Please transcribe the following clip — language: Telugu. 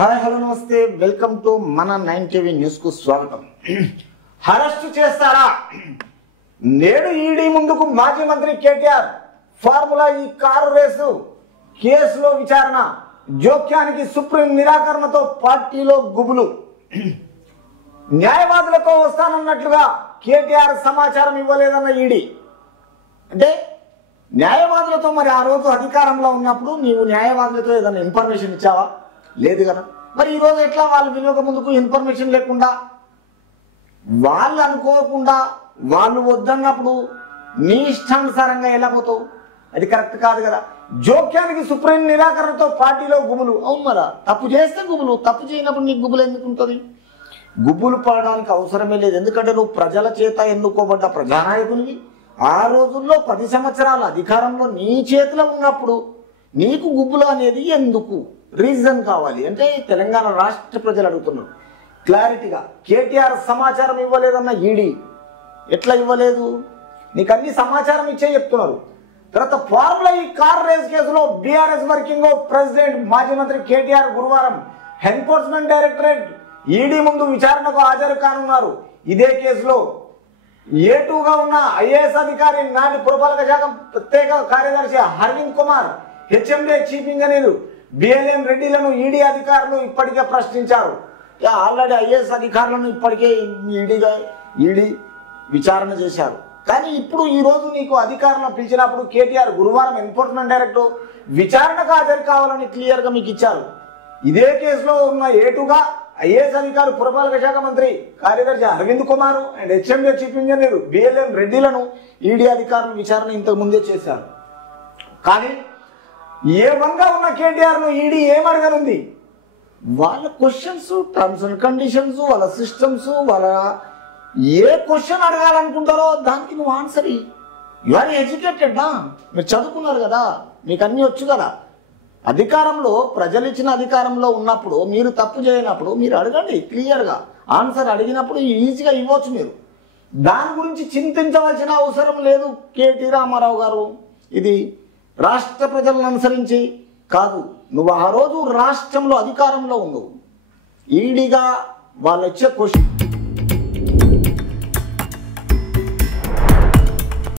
హాయ్ హలో నమస్తే వెల్కమ్ టు మన 9 టీవీ న్యూస్ కు స్వాగతం. అరెస్ట్ చేస్తారా? నేడు ఈడీ ముందుకు మాజీ మంత్రి కేటీఆర్. ఫార్ములా ఈ కారు రేసు కేసులో విచారణ, జోక్యానికి సుప్రీం నిరాకరణతో పార్టీలో గుబులు. న్యాయవాదులతో వస్తానన్నట్లుగా కేటీఆర్ సమాచారం ఇవ్వలేదన్న ఈడీ. అంటే న్యాయవాదులతో మరి ఆ రోజు అధికారంలో ఉన్నప్పుడు నీవు న్యాయవాదులతో ఏదైనా ఇన్ఫర్మేషన్ ఇచ్చావా? లేదు కదా. మరి ఈరోజు ఎట్లా వాళ్ళు వినియోగ ముందుకు ఇన్ఫర్మేషన్ లేకుండా, వాళ్ళు అనుకోకుండా, వాళ్ళు వద్దన్నప్పుడు నీ ఇష్టానుసారంగా ఎలా పోతావు? అది కరెక్ట్ కాదు కదా. జోక్యానికి సుప్రీం నిరాకరణతో పార్టీలో గుబులు. అవును మరా, తప్పు చేస్తే గుబులు, తప్పు చేయనప్పుడు నీకు గుబులు ఎందుకు ఉంటుంది? గుబులు పడడానికి అవసరమే లేదు. ఎందుకంటే నువ్వు ప్రజల చేత ఎన్నుకోబడ్డ ప్రజానాయకునివి. ఆ రోజుల్లో 10 సంవత్సరాల అధికారంలో నీ చేతిలో ఉన్నప్పుడు నీకు గుబులు అనేది ఎందుకు? రీజన్ కావాలి. అంటే తెలంగాణ రాష్ట్ర ప్రజలు అడుగుతున్నారు క్లారిటీగా. కేటీఆర్ సమాచారం ఇవ్వలేదన్న ఈడీ. ఎట్లా ఇవ్వలేదు? నీకు అన్ని సమాచారం ఇచ్చే చెప్తున్నారు. తర్వాత ఫార్ములా ఈ కార్ రేస్ కేసులో బీఆర్ఎస్ వర్కింగ్ ప్రెసిడెంట్ మాజీ మంత్రి కేటీఆర్ గురువారం ఎన్ఫోర్స్మెంట్ డైరెక్టరేట్ ఈడీ ముందు విచారణకు హాజరు కానున్నారు. ఇదే కేసులో ఏటూగా ఉన్న ఐఏఎస్ అధికారి, నాటి పురపాలక శాఖ ప్రత్యేక కార్యదర్శి Arvind Kumar, HMDA chief engineer BLN రెడ్డిలను ఈడీ అధికారులు ఇప్పటికే ప్రశ్నించారు. ఆల్రెడీ ఐఏఎస్ అధికారులను ఇప్పటికే ఈడీ విచారణ చేశారు. కానీ ఇప్పుడు ఈ రోజు నీకు అధికారులను పిలిచినప్పుడు కేటీఆర్ గురువారం ఎన్ఫోర్స్మెంట్ డైరెక్టర్ విచారణకు హాజరు కావాలని క్లియర్ గా మీకు ఇచ్చారు. ఇదే కేసులో ఉన్న ఏటుగా ఐఏఎస్ అధికారి, పురపాలక శాఖ మంత్రి కార్యదర్శి Arvind Kumar and HMDA chief engineer BLN రెడ్డిలను ఈడీ అధికారులు విచారణ ఇంతకు ముందే చేశారు. కానీ ఏవంగా ఉన్న కేటీఆర్ ను ఈడీ ఏమడగనుంది? వాళ్ళ క్వశ్చన్స్, టర్మ్స్ అండ్ కండిషన్స్, వాళ్ళ సిస్టమ్స్, వాళ్ళ ఏ క్వశ్చన్ అడగాలనుకుంటారో దానికి నువ్వు ఆన్సర్ ఇయ్యి. యు ఆర్ ఎడ్యుకేటెడ్ నా, మీరు చదువుకున్నారు కదా, మీకు అన్నీ వచ్చు కదా. అధికారంలో, ప్రజలు ఇచ్చిన అధికారంలో ఉన్నప్పుడు మీరు తప్పు చేయనప్పుడు మీరు అడగండి క్లియర్గా. ఆన్సర్ అడిగినప్పుడు ఈజీగా ఇవ్వచ్చు. మీరు దాని గురించి చింతించవలసిన అవసరం లేదు కేటీ రామారావు గారు. ఇది రాష్ట్ర ప్రజలను అనుసరించి కాదు. నువ్వు ఆ రోజు రాష్ట్రంలో అధికారంలో ఉండవు. ఈడీగా వాళ్ళు ఇచ్చే క్వశ్చన్